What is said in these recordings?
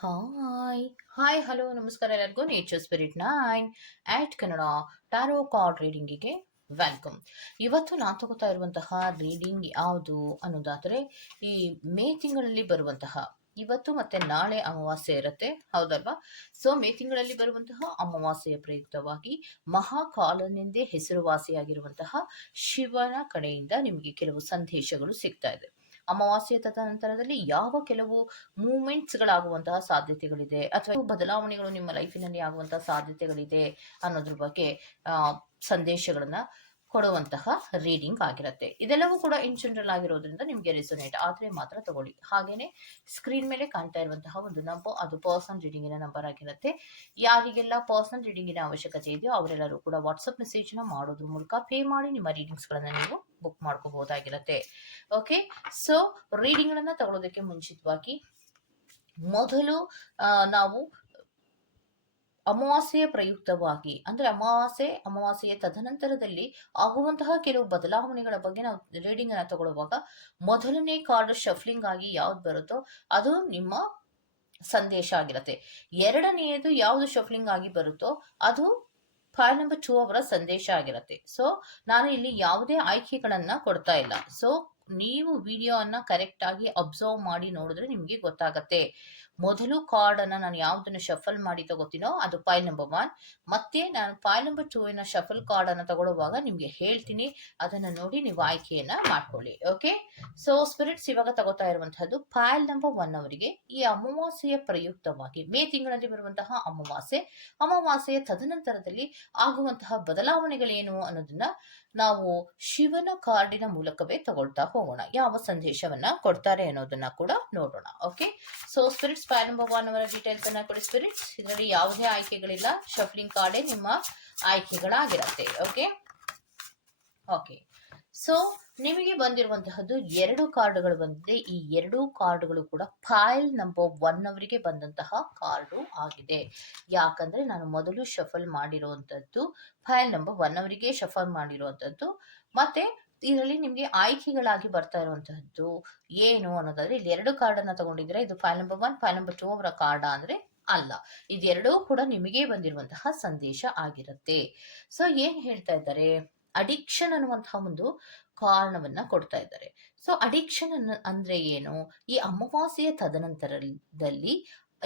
Hi hi hello ನಮಸ್ಕಾರ ಎಲ್ಲರಿಗೂ. Nature spirit nine at Kannada tarot card ರೀಡಿಂಗಿಗೆ welcome ಇವತ್ತು ನಾನು ತಗೋತಾ ಇರುವಂತಹ ರೀಡಿಂಗ್ ಯಾವುದು ಅನ್ನೋದಾದರೆ, ಈ ಮೇ ತಿಂಗಳಲ್ಲಿ ಬರುವಂತಹ, ಇವತ್ತು ಮತ್ತೆ ನಾಳೆ ಅಮಾವಾಸ್ಯೆ ಇರುತ್ತೆ. ಹೌದಲ್ವಾ? ಸೊ ಮೇ ತಿಂಗಳಲ್ಲಿ ಬರುವಂತಹ ಅಮಾವಾಸ್ಯೆಯ ಪ್ರಯುಕ್ತವಾಗಿ ಮಹಾಕಾಲನೆಂದೇ ಹೆಸರುವಾಸಿಯಾಗಿರುವಂತಹ ಶಿವನ ಕಡೆಯಿಂದ ನಿಮಗೆ ಕೆಲವು ಸಂದೇಶಗಳು ಸಿಗ್ತಾ ಇದೆ. ಅಮಾವಾಸ್ಯೆ ತದನಂತರದಲ್ಲಿ ಯಾವ ಕೆಲವು ಮೂಮೆಂಟ್ಸ್ಗಳಾಗುವಂತಹ ಸಾಧ್ಯತೆಗಳಿದೆ? ಅಥವಾ ಬದಲಾವಣೆಗಳು ನಿಮ್ಮ ಲೈಫಿನಲ್ಲಿ ಆಗುವಂತಹ ಸಾಧ್ಯತೆಗಳಿದೆ ಅನ್ನೋದ್ರ ಬಗ್ಗೆ ಸಂದೇಶಗಳನ್ನ ಕೊಡುವಂತಹ ರೀಡಿಂಗ್ ಆಗಿರುತ್ತೆ. ಇದೆಲ್ಲವೂ ಕೂಡ ಇನ್ ಜನರಲ್ ಆಗಿರೋದ್ರಿಂದ ನಿಮಗೆ ರೆಸೊನೇಟ್ ಆದರೆ ಮಾತ್ರ ತಗೊಳ್ಳಿ. ಹಾಗೇನೆ ಸ್ಕ್ರೀನ್ ಮೇಲೆ ಕಾಣ್ತಾ ಇರುವಂತಹ ಒಂದು ನಂಬರ್ ಅದು ಪರ್ಸನಲ್ ರೀಡಿಂಗಿನ ನಂಬರ್ ಆಗಿರುತ್ತೆ. ಯಾರಿಗೆಲ್ಲ ಪರ್ಸನಲ್ ರೀಡಿಂಗಿನ ಅವಶ್ಯಕತೆ ಇದೆಯೋ ಅವರೆಲ್ಲರೂ ಕೂಡ ವಾಟ್ಸಪ್ ಮೆಸೇಜ್ನ ಮಾಡೋದ್ರ ಮೂಲಕ ಪೇ ಮಾಡಿ ನಿಮ್ಮ ರೀಡಿಂಗ್ಸ್ಗಳನ್ನು ನೀವು ಬುಕ್ ಮಾಡ್ಕೋಬಹುದಾಗಿರುತ್ತೆ ಓಕೆ ಸೊ ರೀಡಿಂಗ್ಗಳನ್ನ ತಗೊಳ್ಳೋದಕ್ಕೆ ಮುಂಚಿತವಾಗಿ ಮೊದಲು ನಾವು ಅಮಾವಾಸ್ಯೆಯ ಪ್ರಯುಕ್ತವಾಗಿ, ಅಂದ್ರೆ ಅಮಾವಾಸ್ಯೆ, ಅಮಾವಾಸ್ಯೆಯ ತದನಂತರದಲ್ಲಿ ಆಗುವಂತಹ ಕೆಲವು ಬದಲಾವಣೆಗಳ ಬಗ್ಗೆ ನಾವು ರೀಡಿಂಗ್ ಅನ್ನ ತಗೊಳ್ಳುವಾಗ ಮೊದಲನೇ ಕಾರ್ಡ್ ಶಫ್ಲಿಂಗ್ ಆಗಿ ಯಾವ್ದು ಬರುತ್ತೋ ಅದು ನಿಮ್ಮ ಸಂದೇಶ ಆಗಿರುತ್ತೆ. ಎರಡನೆಯದು ಯಾವುದು ಶಫ್ಲಿಂಗ್ ಆಗಿ ಬರುತ್ತೋ ಅದು ಫೈಲ್ ನಂಬರ್ ಟೂ ಅವರ ಸಂದೇಶ ಆಗಿರುತ್ತೆ. ಸೊ ನಾನು ಇಲ್ಲಿ ಯಾವುದೇ ಆಯ್ಕೆಗಳನ್ನ ಕೊಡ್ತಾ ಇಲ್ಲ. ಸೊ ನೀವು ವಿಡಿಯೋವನ್ನು ಕರೆಕ್ಟ್ ಆಗಿ ಅಬ್ಸರ್ವ್ ಮಾಡಿ ನೋಡಿದ್ರೆ ನಿಮಗೆ ಗೊತ್ತಾಗತ್ತೆ. ಮೊದಲು ಕಾರ್ಡ್ ಅನ್ನ ನಾನು ಯಾವ್ದನ್ನ ಶಫಲ್ ಮಾಡಿ ತಗೋತೀನೋ ಅದು ಫೈಲ್ ನಂಬರ್ ಒನ್ ಮತ್ತೆ ನಾನು ಫೈಲ್ ನಂಬರ್ ಟೂ ನ ಶಫಲ್ ಕಾರ್ಡ್ ಅನ್ನ ತಗೊಳ್ಳುವಾಗ ನಿಮ್ಗೆ ಹೇಳ್ತೀನಿ, ಅದನ್ನ ನೋಡಿ ನೀವು ಆಯ್ಕೆಯನ್ನ ಮಾಡ್ಕೊಳ್ಳಿ ಓಕೆ ಸೊ ಸ್ಪಿರಿಟ್ಸ್ ಇವಾಗ ತಗೋತಾ ಇರುವಂತಹದ್ದು ಫೈಲ್ ನಂಬರ್ ಒನ್ ಅವರಿಗೆ. ಈ ಅಮಾವಾಸ್ಯೆಯ ಪ್ರಯುಕ್ತವಾಗಿ ಮೇ ತಿಂಗಳಲ್ಲಿ ಬರುವಂತಹ ಅಮಾವಾಸ್ಯೆ. ಅಮಾವಾಸ್ಯೆಯ ತದನಂತರದಲ್ಲಿ ಆಗುವಂತಹ ಬದಲಾವಣೆಗಳೇನು ಅನ್ನೋದನ್ನ ನಾವು ಶಿವನ ಕಾರ್ಡಿನ ಮೂಲಕವೇ ತಗೊಳ್ತಾ ಹೋಗೋಣ. ಯಾವ ಸಂದೇಶವನ್ನ ಕೊಡ್ತಾರೆ ಅನ್ನೋದನ್ನ ಕೂಡ ನೋಡೋಣ. Okay so spirits number one ಅವರ ಡೀಟೇಲ್ಸ್ ಅನ್ನ ಕೊಡಿ ಸ್ಪಿರಿಟ್ಸ್ ಇದರಲ್ಲಿ ಯಾವುದೇ ಆಯ್ಕೆಗಳಿಲ್ಲ. ಶಫ್ಲಿಂಗ್ ಕಾರ್ಡೇ ನಿಮ್ಮ ಆಯ್ಕೆಗಳಾಗಿರತ್ತೆ. ಓಕೆ ಓಕೆ ಸೊ ನಿಮಗೆ ಬಂದಿರುವಂತಹದ್ದು ಎರಡು ಕಾರ್ಡ್ಗಳು ಬಂದಿದೆ. ಈ ಎರಡು ಕಾರ್ಡ್ಗಳು ಕೂಡ ಫೈಲ್ ನಂಬರ್ ಒನ್ ಅವರಿಗೆ ಬಂದಂತಹ ಕಾರ್ಡು ಆಗಿದೆ. ಯಾಕಂದ್ರೆ ನಾನು ಮೊದಲು ಶಫಲ್ ಮಾಡಿರುವಂತದ್ದು ಫೈಲ್ ನಂಬರ್ ಒನ್ ಅವರಿಗೆ ಶಫಲ್ ಮಾಡಿರುವಂತದ್ದು, ಮತ್ತೆ ಇದರಲ್ಲಿ ನಿಮಗೆ ಆಯ್ಕೆಗಳಾಗಿ ಬರ್ತಾ ಇರುವಂತಹದ್ದು ಏನು ಅನ್ನೋದಾದ್ರೆ ಇಲ್ಲಿ ಎರಡು ಕಾರ್ಡ್ ಅನ್ನ ತಗೊಂಡಿದ್ರೆ ಇದು file number one file number two ಅವರ ಕಾರ್ಡ್ ಅಂದ್ರೆ ಅಲ್ಲ. ಇದೆರಡೂ ಕೂಡ ನಿಮಗೆ ಬಂದಿರುವಂತಹ ಸಂದೇಶ ಆಗಿರುತ್ತೆ. ಸೊ ಏನ್ ಹೇಳ್ತಾ ಇದ್ದಾರೆ? ಅಡಿಕ್ಷನ್ ಅನ್ನುವಂತಹ ಒಂದು ಕಾರಣವನ್ನ ಕೊಡ್ತಾ ಇದ್ದಾರೆ. ಸೊ ಅಡಿಕ್ಷನ್ ಅಂದ್ರೆ ಏನು? ಈ ಅಮಾವಾಸ್ಯೆಯ ತದನಂತರದಲ್ಲಿ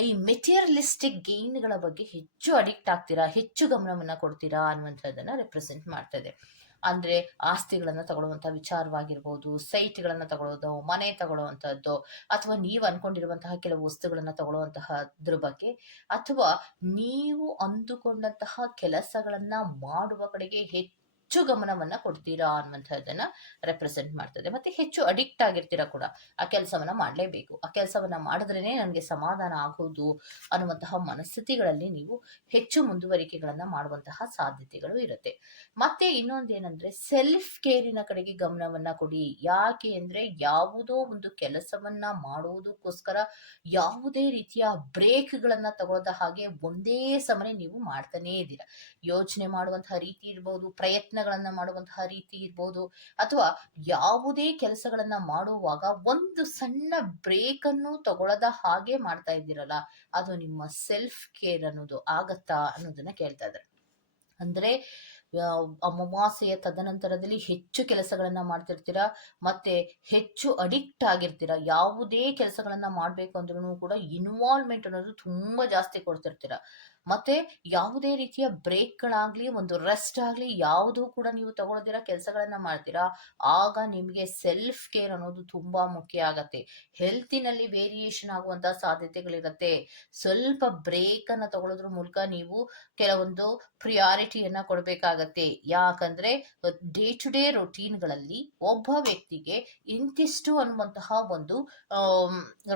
ಈ ಮೆಟೀರಿಯಲಿಸ್ಟಿಕ್ ಗೇನ್ಗಳ ಬಗ್ಗೆ ಹೆಚ್ಚು ಅಡಿಕ್ಟ್ ಆಗ್ತೀರಾ? ಹೆಚ್ಚು ಗಮನವನ್ನ ಕೊಡ್ತೀರಾ? ಅನ್ನುವಂಥದ್ದನ್ನ ರೆಪ್ರೆಸೆಂಟ್ ಮಾಡ್ತಾ ಇದೆ. ಅಂದ್ರೆ ಆಸ್ತಿಗಳನ್ನ ತಗೊಳ್ಳುವಂತ ವಿಚಾರವಾಗಿರ್ಬೋದು ಸೈಟ್ಗಳನ್ನ ತಗೊಳ್ಳೋದು, ಮನೆ ತಗೊಳ್ಳುವಂತಹದ್ದು ಅಥವಾ ನೀವು ಅನ್ಕೊಂಡಿರುವಂತಹ ಕೆಲವು ವಸ್ತುಗಳನ್ನ ತಗೊಳ್ಳುವಂತಹದ್ರ ಬಗ್ಗೆ, ಅಥವಾ ನೀವು ಅಂದುಕೊಂಡಂತಹ ಕೆಲಸಗಳನ್ನ ಮಾಡುವ ಕಡೆಗೆ ಹೆಚ್ಚು ಗಮನವನ್ನ ಕೊಡ್ತೀರಾ ಅನ್ನುವಂಥದ್ದನ್ನ ರೆಪ್ರೆಸೆಂಟ್ ಮಾಡ್ತದೆ. ಮತ್ತೆ ಹೆಚ್ಚು ಅಡಿಕ್ಟ್ ಆಗಿರ್ತೀರಾ ಕೂಡ ಆ ಕೆಲಸವನ್ನ ಮಾಡಲೇಬೇಕು. ಆ ಕೆಲಸವನ್ನ ಮಾಡಿದ್ರೇನೆ ನನಗೆ ಸಮಾಧಾನ ಆಗೋದು ಅನ್ನುವಂತಹ ಮನಸ್ಥಿತಿಗಳಲ್ಲಿ ನೀವು ಹೆಚ್ಚು ಮುಂದುವರಿಕೆಗಳನ್ನ ಮಾಡುವಂತಹ ಸಾಧ್ಯತೆಗಳು ಇರುತ್ತೆ. ಮತ್ತೆ ಇನ್ನೊಂದೇನಂದ್ರೆ ಸೆಲ್ಫ್ ಕೇರಿನ ಕಡೆಗೆ ಗಮನವನ್ನ ಕೊಡಿ. ಯಾಕೆ ಅಂದ್ರೆ ಯಾವುದೋ ಒಂದು ಕೆಲಸವನ್ನ ಮಾಡುವುದಕ್ಕೋಸ್ಕರ ಯಾವುದೇ ರೀತಿಯ ಬ್ರೇಕ್ಗಳನ್ನ ತಗೊಳ್ಳದ ಹಾಗೆ ಒಂದೇ ಸಮನೆ ನೀವು ಮಾಡ್ತಾನೇ ಇದ್ದೀರಾ. ಯೋಚನೆ ಮಾಡುವಂತಹ ರೀತಿ ಇರ್ಬೋದು ಪ್ರಯತ್ನಗಳನ್ನ ಮಾಡುವಂತಹ ರೀತಿ ಇರ್ಬೋದು. ಅಥವಾ ಯಾವುದೇ ಕೆಲಸಗಳನ್ನ ಮಾಡುವಾಗ ಒಂದು ಸಣ್ಣ ಬ್ರೇಕ್ ಅನ್ನು ತಗೊಳ್ಳದ ಹಾಗೆ ಮಾಡ್ತಾ ಇದ್ದೀರಲ್ಲ, ಅದು ನಿಮ್ಮ ಸೆಲ್ಫ್ ಕೇರ್ ಅನ್ನೋದು ಆಗತ್ತಾ ಅನ್ನೋದನ್ನ ಕೇಳ್ತಾ ಇದ್ದಾರೆ. ಅಂದ್ರೆ ಅಮಾವಾಸ್ಯೆಯ ತದನಂತರದಲ್ಲಿ ಹೆಚ್ಚು ಕೆಲಸಗಳನ್ನ ಮಾಡ್ತಿರ್ತೀರ, ಮತ್ತೆ ಹೆಚ್ಚು ಅಡಿಕ್ಟ್ ಆಗಿರ್ತೀರಾ, ಯಾವುದೇ ಕೆಲಸಗಳನ್ನ ಮಾಡ್ಬೇಕು ಅಂದ್ರೂ ಕೂಡ ಇನ್ವಾಲ್ವ್ಮೆಂಟ್ ಅನ್ನೋದು ತುಂಬಾ ಜಾಸ್ತಿ ಕೊಡ್ತಿರ್ತೀರಾ. ಮತ್ತೆ ಯಾವುದೇ ರೀತಿಯ ಬ್ರೇಕ್ಗಳಾಗ್ಲಿ, ಒಂದು ರೆಸ್ಟ್ ಆಗ್ಲಿ, ಯಾವುದೂ ಕೂಡ ನೀವು ತಗೊಳ್ದಿರ ಕೆಲಸಗಳನ್ನ ಮಾಡ್ತೀರಾ, ಆಗ ನಿಮಗೆ ಸೆಲ್ಫ್ ಕೇರ್ ಅನ್ನೋದು ತುಂಬಾ ಮುಖ್ಯ ಆಗತ್ತೆ. ಹೆಲ್ತಿನಲ್ಲಿ ವೇರಿಯೇಷನ್ ಆಗುವಂತಹ ಸಾಧ್ಯತೆಗಳಿರತ್ತೆ. ಸ್ವಲ್ಪ ಬ್ರೇಕ್ ಅನ್ನ ತಗೊಳ್ಳೋದ್ರ ಮೂಲಕ ನೀವು ಕೆಲವೊಂದು ಪ್ರಿಯಾರಿಟಿಯನ್ನ ಕೊಡಬೇಕಾಗತ್ತೆ. ಯಾಕಂದ್ರೆ, ಡೇ ಟು ಡೇ ರೊಟೀನ್ಗಳಲ್ಲಿ ಒಬ್ಬ ವ್ಯಕ್ತಿಗೆ ಇಂತಿಷ್ಟು ಅನ್ನುವಂತಹ ಒಂದು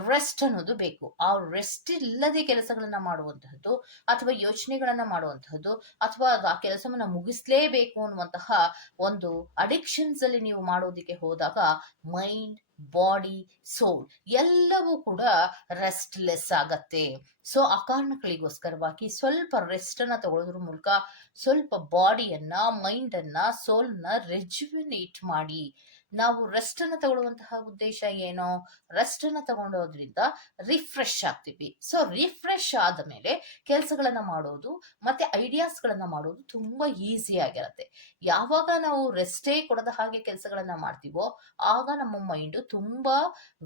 ರೆಸ್ಟ್ ಅನ್ನೋದು ಬೇಕು. ಆ ರೆಸ್ಟ್ ಇಲ್ಲದೆ ಕೆಲಸಗಳನ್ನ ಮಾಡುವಂತಹದ್ದು ಯೋಚನೆಗಳನ್ನ ಮಾಡುವಂತಹದ್ದು ಅಥವಾ ಆ ಕೆಲಸವನ್ನ ಮುಗಿಸ್ಲೇಬೇಕು ಅನ್ನುವಂತಹ ಒಂದು ಅಡಿಕ್ಷನ್ಸ್ ಅಲ್ಲಿ ನೀವು ಮಾಡೋದಕ್ಕೆ ಹೋದಾಗ ಮೈಂಡ್ ಬಾಡಿ ಸೋಲ್ ಎಲ್ಲವೂ ಕೂಡ ರೆಸ್ಟ್ಲೆಸ್ ಆಗತ್ತೆ. ಸೊ ಆ ಕಾರಣಗಳಿಗೋಸ್ಕರವಾಗಿ ಸ್ವಲ್ಪ ರೆಸ್ಟ್ ಅನ್ನ ತಗೊಳ್ಳೋದ್ರ ಮೂಲಕ ಸ್ವಲ್ಪ ಬಾಡಿಯನ್ನ ಮೈಂಡ್ ಅನ್ನ ಸೋಲ್ನ ನ ರೆಜ್ಯುನೇಟ್ ಮಾಡಿ. ನಾವು ರೆಸ್ಟ್ ಅನ್ನ ತಗೊಳ್ಳುವಂತಹ ಉದ್ದೇಶ ಏನು? ರೆಸ್ಟ್ ಅನ್ನ ತಗೊಂಡೋದ್ರಿಂದ ರಿಫ್ರೆಶ್ ಆಗ್ತೀವಿ. ಸೊ ರಿಫ್ರೆಶ್ ಆದ ಮೇಲೆ ಕೆಲಸಗಳನ್ನ ಮಾಡೋದು ಮತ್ತೆ ಐಡಿಯಾಸ್ ಗಳನ್ನ ಮಾಡೋದು ತುಂಬಾ ಈಸಿ ಆಗಿರುತ್ತೆ. ಯಾವಾಗ ನಾವು ರೆಸ್ಟೇ ಕೊಡದ ಹಾಗೆ ಕೆಲಸಗಳನ್ನ ಮಾಡ್ತೀವೋ, ಆಗ ನಮ್ಮ ಮೈಂಡ್ ತುಂಬಾ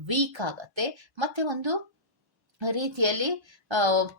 ವೀಕ್ ಆಗತ್ತೆ. ಮತ್ತೆ ಒಂದು ರೀತಿಯಲ್ಲಿ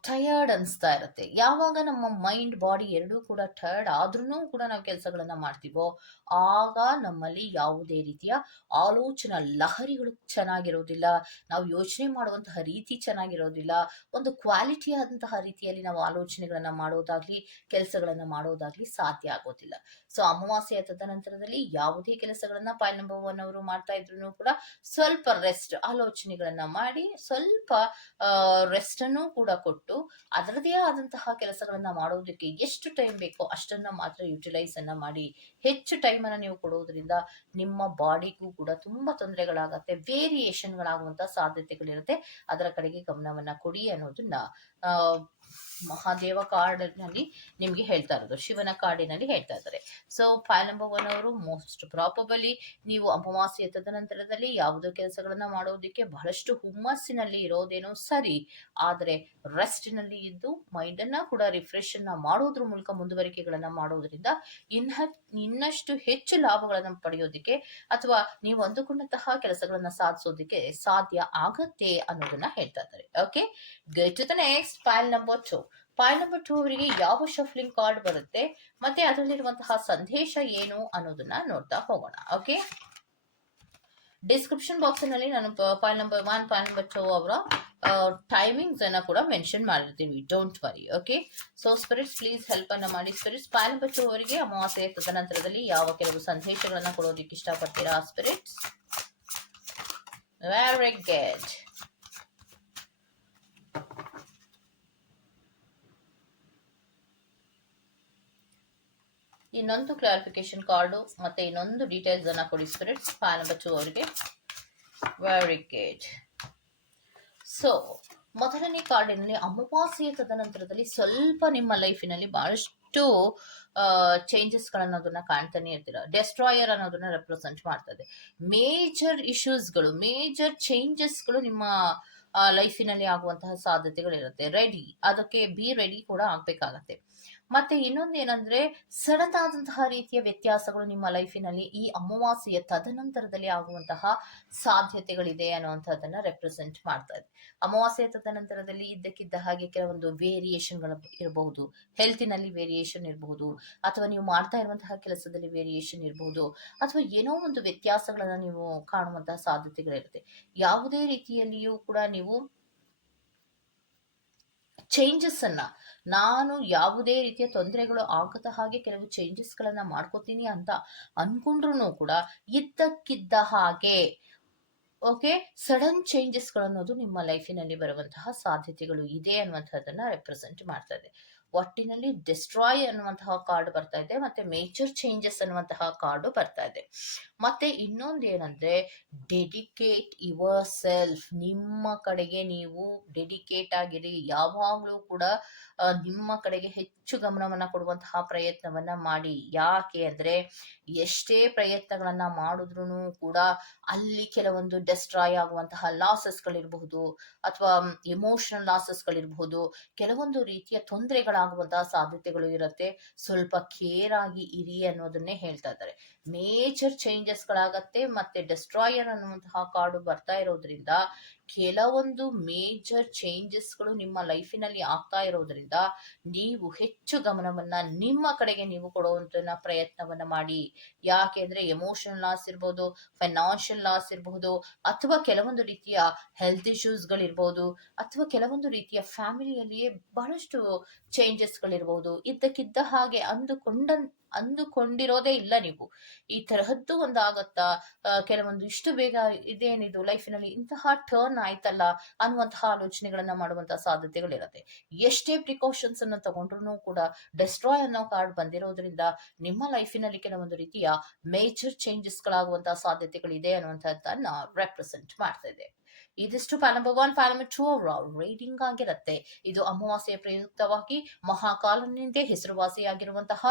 ಟಯರ್ಡ್ ಅನಿಸ್ತಾ ಇರುತ್ತೆ. ಯಾವಾಗ ನಮ್ಮ ಮೈಂಡ್ ಬಾಡಿ ಎರಡೂ ಕೂಡ ಟಯರ್ಡ್ ಆದ್ರೂ ಕೂಡ ನಾವು ಕೆಲಸಗಳನ್ನ ಮಾಡ್ತೀವೋ, ಆಗ ನಮ್ಮಲ್ಲಿ ಯಾವುದೇ ರೀತಿಯ ಆಲೋಚನಾ ಲಹರಿಗಳು ಚೆನ್ನಾಗಿರೋದಿಲ್ಲ. ನಾವು ಯೋಚನೆ ಮಾಡುವಂತಹ ರೀತಿ ಚೆನ್ನಾಗಿರೋದಿಲ್ಲ. ಒಂದು ಕ್ವಾಲಿಟಿ ಆದಂತಹ ರೀತಿಯಲ್ಲಿ ನಾವು ಆಲೋಚನೆಗಳನ್ನ ಮಾಡೋದಾಗ್ಲಿ, ಕೆಲಸಗಳನ್ನ ಮಾಡೋದಾಗ್ಲಿ ಸಾಧ್ಯ ಆಗೋದಿಲ್ಲ. ಸೊ ಅಮಾವಾಸ್ಯೆಯ ತದನಂತರದಲ್ಲಿ ಯಾವುದೇ ಕೆಲಸಗಳನ್ನ ಪಾಯ್ ನಂಬರ್ ಒನ್ ಅವರು ಮಾಡ್ತಾ ಇದ್ರು ಕೂಡ ಸ್ವಲ್ಪ ರೆಸ್ಟ್ ಆಲೋಚನೆಗಳನ್ನ ಮಾಡಿ, ಸ್ವಲ್ಪ ರೆಸ್ಟ್ ಅನ್ನು ಕೂಡ ಕೊಟ್ಟು ಅದರದೇ ಆದಂತಹ ಕೆಲಸಗಳನ್ನ ಮಾಡೋದಕ್ಕೆ ಎಷ್ಟು ಟೈಮ್ ಬೇಕೋ ಅಷ್ಟನ್ನ ಮಾತ್ರ ಯುಟಿಲೈಸ್ ಅನ್ನ ಮಾಡಿ ಹೆಚ್ಚು ಟೈಮ್ ಅನ್ನ ನೀವು ಕೊಡೋದ್ರಿಂದ ನಿಮ್ಮ ಬಾಡಿಗೂ ಕೂಡ ತುಂಬಾ ತೊಂದರೆಗಳಾಗತ್ತೆ ವೇರಿಯೇಷನ್ಗಳಾಗುವಂತಹ ಸಾಧ್ಯತೆಗಳಿರುತ್ತೆ. ಅದರ ಕಡೆಗೆ ಗಮನವನ್ನ ಕೊಡಿ ಅನ್ನೋದನ್ನ ಮಹಾದೇವ ಕಾರ್ಡ್ನಲ್ಲಿ ನಿಮ್ಗೆ ಹೇಳ್ತಾ ಇರೋದು, ಶಿವನ ಕಾರ್ಡಿನಲ್ಲಿ ಹೇಳ್ತಾ ಇದ್ದಾರೆ. ಸೊ ಫೈಲ್ ನಂಬರ್ ಒನ್ ಅವರು ಮೋಸ್ಟ್ ಪ್ರಾಪಬಲಿ ನೀವು ಅಮಾವಾಸ್ಯೆ ನಂತರದಲ್ಲಿ ಯಾವುದೋ ಕೆಲಸಗಳನ್ನ ಮಾಡೋದಕ್ಕೆ ಬಹಳಷ್ಟು ಹುಮ್ಮಸ್ಸಿನಲ್ಲಿ ಇರೋದೇನೋ ಸರಿ, ಆದರೆ ರೆಸ್ಟ್ನಲ್ಲಿ ಇದ್ದು ಮೈಂಡ್ ಅನ್ನ ಕೂಡ ರಿಫ್ರೆಶ್ ಅನ್ನ ಮಾಡೋದ್ರ ಮೂಲಕ ಮುಂದುವರಿಕೆಗಳನ್ನ ಮಾಡೋದ್ರಿಂದ ಇನ್ನ ಇನ್ನಷ್ಟು ಹೆಚ್ಚು ಲಾಭಗಳನ್ನ ಪಡೆಯೋದಕ್ಕೆ ಅಥವಾ ನೀವು ಅಂದುಕೊಂಡಂತಹ ಕೆಲಸಗಳನ್ನ ಸಾಧಿಸೋದಕ್ಕೆ ಸಾಧ್ಯ ಆಗತ್ತೆ ಅನ್ನೋದನ್ನ ಹೇಳ್ತಾ ಇದ್ದಾರೆ. Okay to the next file number two file number two ಅವರಿಗೆ ಯಾವ ಶಫ್ಲಿಂಗ್ ಕಾರ್ಡ್ ಬರುತ್ತೆ, ಮತ್ತೆ ಅದರಲ್ಲಿರುವಂತಹ ಸಂದೇಶ ಏನು ಅನ್ನೋದನ್ನ ನೋಡ್ತಾ ಹೋಗೋಣ. ಓಕೆ ಡಿಸ್ಕ್ರಿಪ್ಷನ್ ಬಾಕ್ಸ್ನಲ್ಲಿ ನಾನು file number one file number two ಅವರ ಟೈಮಿಂಗ್ಸ್ ಅನ್ನ ಕೂಡ ಮೆನ್ಷನ್ ಮಾಡಿರ್ತೀವಿ don't worry okay so spirits please help ಅನ್ನ ಮಾಡಿ. ಸ್ಪಿರಿಟ್ಸ್ ಫೈಲ್ ನಂಬರ್ ಟೂ ಅವರಿಗೆ ಅಮಾವಾಸ್ಯ ತದನಂತರದಲ್ಲಿ ಯಾವ ಕೆಲವು ಸಂದೇಶಗಳನ್ನ ಕೊಡೋದಕ್ಕೆ ಇಷ್ಟಪಡ್ತೀರಾ? ಸ್ಪಿರಿಟ್ಸ್ ವೆರಿ ಗುಡ್ ಇನ್ನೊಂದು ಕ್ಲಾರಿಫಿಕೇಶನ್ ಕಾರ್ಡು ಮತ್ತೆ ಇನ್ನೊಂದು ಡೀಟೇಲ್ಸ್ ಅನ್ನ ಕೊಡಿ ಸ್ಪಿರಿಟ್ಸ್ ಫೈಲ್ ನಂಬರ್ ಅವರಿಗೆ. ವೆರಿ ಸೊ ಮೊದಲನೇ ಕಾರ್ಡಿನಲ್ಲಿ ಅಮಾವಾಸ್ಯ ತದನಂತರದಲ್ಲಿ ಸ್ವಲ್ಪ ನಿಮ್ಮ ಲೈಫಿನಲ್ಲಿ ಬಹಳಷ್ಟು ಚೇಂಜಸ್ ಗಳನ್ನೋದನ್ನ ಕಾಣ್ತಾನೆ ಇರ್ತೀರ. ಡೆಸ್ಟ್ರಾಯರ್ ಅನ್ನೋದನ್ನ ರೆಪ್ರೆಸೆಂಟ್ ಮಾಡ್ತದೆ. ಮೇಜರ್ ಇಶ್ಯೂಸ್ಗಳು ಮೇಜರ್ ಚೇಂಜಸ್ಗಳು ನಿಮ್ಮ ಲೈಫಿನಲ್ಲಿ ಆಗುವಂತಹ ಸಾಧ್ಯತೆಗಳಿರುತ್ತೆ. ರೆಡಿ ಅದಕ್ಕೆ ಬಿ ರೆಡಿ ಕೂಡ ಆಗ್ಬೇಕಾಗತ್ತೆ. ಮತ್ತೆ ಇನ್ನೊಂದು ಏನಂದ್ರೆ ಸಡನ್ ಆದಂತಹ ರೀತಿಯ ವ್ಯತ್ಯಾಸಗಳು ನಿಮ್ಮ ಲೈಫಿನಲ್ಲಿ ಈ ಅಮಾವಾಸ್ಯೆಯ ತದನಂತರದಲ್ಲಿ ಆಗುವಂತಹ ಸಾಧ್ಯತೆಗಳಿದೆ ಅನ್ನುವಂಥದ್ದನ್ನ ರೆಪ್ರೆಸೆಂಟ್ ಮಾಡ್ತಾ ಇದೆ. ಅಮಾವಾಸ್ಯೆಯ ತದನಂತರದಲ್ಲಿ ಇದ್ದಕ್ಕಿದ್ದ ಹಾಗೆ ಕೆಲವೊಂದು ವೇರಿಯೇಷನ್ಗಳು ಇರಬಹುದು. ಹೆಲ್ತಿನಲ್ಲಿ ವೇರಿಯೇಷನ್ ಇರಬಹುದು. ಅಥವಾ ನೀವು ಮಾಡ್ತಾ ಇರುವಂತಹ ಕೆಲಸದಲ್ಲಿ ವೇರಿಯೇಷನ್ ಇರಬಹುದು. ಅಥವಾ ಏನೋ ಒಂದು ವ್ಯತ್ಯಾಸಗಳನ್ನ ನೀವು ಕಾಣುವಂತಹ ಸಾಧ್ಯತೆಗಳಿರುತ್ತೆ. ಯಾವುದೇ ರೀತಿಯಲ್ಲಿಯೂ ಕೂಡ ನೀವು ಚೇಂಜಸ್ ಅನ್ನ. ನಾನು ಯಾವುದೇ ರೀತಿಯ ತೊಂದರೆಗಳು ಆಗದ ಹಾಗೆ ಕೆಲವು ಚೇಂಜಸ್ ಗಳನ್ನ ಮಾಡ್ಕೋತೀನಿ ಅಂತ ಅನ್ಕೊಂಡ್ರು ಕೂಡ ಇದ್ದಕ್ಕಿದ್ದ ಹಾಗೆ ಓಕೆ ಸಡನ್ ಚೇಂಜಸ್ ಅನ್ನೋದು ನಿಮ್ಮ ಲೈಫಿನಲ್ಲಿ ಬರುವಂತಹ ಸಾಧ್ಯತೆಗಳು ಇದೆ ಅನ್ನುವಂಥದ್ದನ್ನ ರೆಪ್ರೆಸೆಂಟ್ ಮಾಡ್ತಾ ಇದೆ. ಒಟ್ಟಿನಲ್ಲಿ ಡಿಸ್ಟ್ರಾಯ್ ಅನ್ನುವಂತಹ ಕಾರ್ಡ್ ಬರ್ತಾ ಇದೆ, ಮತ್ತೆ ಮೇಜರ್ ಚೇಂಜಸ್ ಅನ್ನುವಂತಹ ಕಾರ್ಡ್ ಬರ್ತಾ ಇದೆ. ಮತ್ತೆ ಇನ್ನೊಂದು ಏನಂದ್ರೆ ಡೆಡಿಕೇಟ್ ಯುವರ್ ಸೆಲ್ಫ್ ನಿಮ್ಮ ಕಡೆಗೆ ನೀವು ಡೆಡಿಕೇಟ್ ಆಗಿರಿ. ಯಾವಾಗಲೂ ಕೂಡ ನಿಮ್ಮ ಕಡೆಗೆ ಹೆಚ್ಚು ಗಮನವನ್ನ ಕೊಡುವಂತಹ ಪ್ರಯತ್ನವನ್ನ ಮಾಡಿ. ಯಾಕೆ ಅಂದ್ರೆ, ಎಷ್ಟೇ ಪ್ರಯತ್ನಗಳನ್ನ ಮಾಡಿದ್ರು ಕೂಡ ಅಲ್ಲಿ ಕೆಲವೊಂದು ಡೆಸ್ಟ್ರಾಯ್ ಆಗುವಂತಹ ಲಾಸಸ್ಗಳಿರಬಹುದು ಅಥವಾ ಎಮೋಷನಲ್ ಲಾಸಸ್ಗಳಿರಬಹುದು ಕೆಲವೊಂದು ರೀತಿಯ ತೊಂದರೆಗಳಾಗುವಂತಹ ಸಾಧ್ಯತೆಗಳು ಇರುತ್ತೆ. ಸ್ವಲ್ಪ ಕೇರ್ ಆಗಿ ಇರಿ ಅನ್ನೋದನ್ನೇ ಹೇಳ್ತಾ ಇದ್ದಾರೆ. ಮೇಜರ್ ಚೇಂಜಸ್ ಗಳಾಗತ್ತೆ ಮತ್ತೆ ಡೆಸ್ಟ್ರಾಯರ್ ಅನ್ನುವಂತಹ ಕಾರ್ಡು ಬರ್ತಾ ಇರೋದ್ರಿಂದ ಕೆಲವೊಂದು ಮೇಜರ್ ಚೇಂಜಸ್ಗಳು ನಿಮ್ಮ ಲೈಫಿನಲ್ಲಿ ಆಗ್ತಾ ಇರೋದ್ರಿಂದ ನೀವು ಹೆಚ್ಚು ಗಮನವನ್ನ ನಿಮ್ಮ ಕಡೆಗೆ ನೀವು ಕೊಡುವಂತ ಪ್ರಯತ್ನವನ್ನ ಮಾಡಿ. ಯಾಕೆಂದ್ರೆ ಎಮೋಷನಲ್ ಲಾಸ್ ಇರ್ಬೋದು ಫೈನಾನ್ಷಿಯಲ್ ಲಾಸ್ ಇರಬಹುದು ಅಥವಾ ಕೆಲವೊಂದು ರೀತಿಯ ಹೆಲ್ತ್ ಇಶ್ಯೂಸ್ಗಳಿರ್ಬೋದು ಅಥವಾ ಕೆಲವೊಂದು ರೀತಿಯ ಫ್ಯಾಮಿಲಿಯಲ್ಲಿಯೇ ಬಹಳಷ್ಟು ಚೇಂಜಸ್ಗಳಿರ್ಬೋದು ಇದ್ದಕ್ಕಿದ್ದ ಹಾಗೆ ಅಂದುಕೊಂಡ ಅಂದುಕೊಂಡಿರೋದೇ ಇಲ್ಲ ನೀವು. ಈ ತರಹದ್ದು ಒಂದು ಆಗತ್ತಾ ಕೆಲವೊಂದು ಇಷ್ಟು ಬೇಗ ಇದೇನಿದು? ಲೈಫಿನಲ್ಲಿ ಇಂತಹ ಟರ್ನ್ ಆಯ್ತಲ್ಲ ಅನ್ನುವಂತಹ ಆಲೋಚನೆಗಳನ್ನ ಮಾಡುವಂತಹ ಸಾಧ್ಯತೆಗಳಿರುತ್ತೆ. ಎಷ್ಟೇ ಪ್ರಿಕಾಷನ್ಸ್ ಅನ್ನ ತಗೊಂಡ್ರು ಕೂಡ ಡೆಸ್ಟ್ರಾಯ್ ಅನ್ನೋ ಕಾರ್ಡ್ ಬಂದಿರೋದ್ರಿಂದ ನಿಮ್ಮ ಲೈಫಿನಲ್ಲಿ ಕೆಲವೊಂದು ರೀತಿಯ ಮೇಜರ್ ಚೇಂಜಸ್ ಗಳಾಗುವಂತಹ ಸಾಧ್ಯತೆಗಳಿದೆ ಅನ್ನುವಂಥದ್ದನ್ನ ರೆಪ್ರೆಸೆಂಟ್ ಮಾಡ್ತಾ ಇದೆ. ಇದಿಷ್ಟು ಪ್ಯಾನ್ ಭಗವಾನ್ ಟೂ ರೀಡಿಂಗ್ ಆಗಿರುತ್ತೆ. ಇದು ಅಮಾವಾಸ್ಯೆಯ ಪ್ರಯುಕ್ತವಾಗಿ ಮಹಾಕಾಲನಿಂದ ಹೆಸರುವಾಸಿಯಾಗಿರುವಂತಹ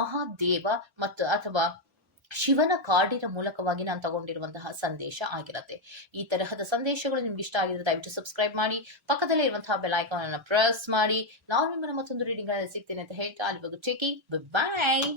ಮಹಾದೇವ ಮತ್ತು ಅಥವಾ ಶಿವನ ಕಾರ್ಡಿನ ಮೂಲಕವಾಗಿ ನಾನು ತಗೊಂಡಿರುವಂತಹ ಸಂದೇಶ ಆಗಿರುತ್ತೆ. ಈ ತರಹದ ಸಂದೇಶಗಳು ನಿಮ್ಗೆ ಇಷ್ಟ ಆಗಿದ್ರೆ ದಯವಿಟ್ಟು ಸಬ್ಸ್ಕ್ರೈಬ್ ಮಾಡಿ, ಪಕ್ಕದಲ್ಲೇ ಇರುವಂತಹ ಬೆಲ್ ಐಕಾನ್ ಅನ್ನು ಪ್ರೆಸ್ ಮಾಡಿ. ನಾನು ನಿಮ್ಮನ್ನ ಮತ್ತೊಂದು ರೀಡಿಂಗ್ ಸಿಗ್ತೇನೆ ಅಂತ ಹೇಳ್ತಾ ಅಲ್ಲಿವರೆಗೂ ಟೇಕಿ ಬಾಯ್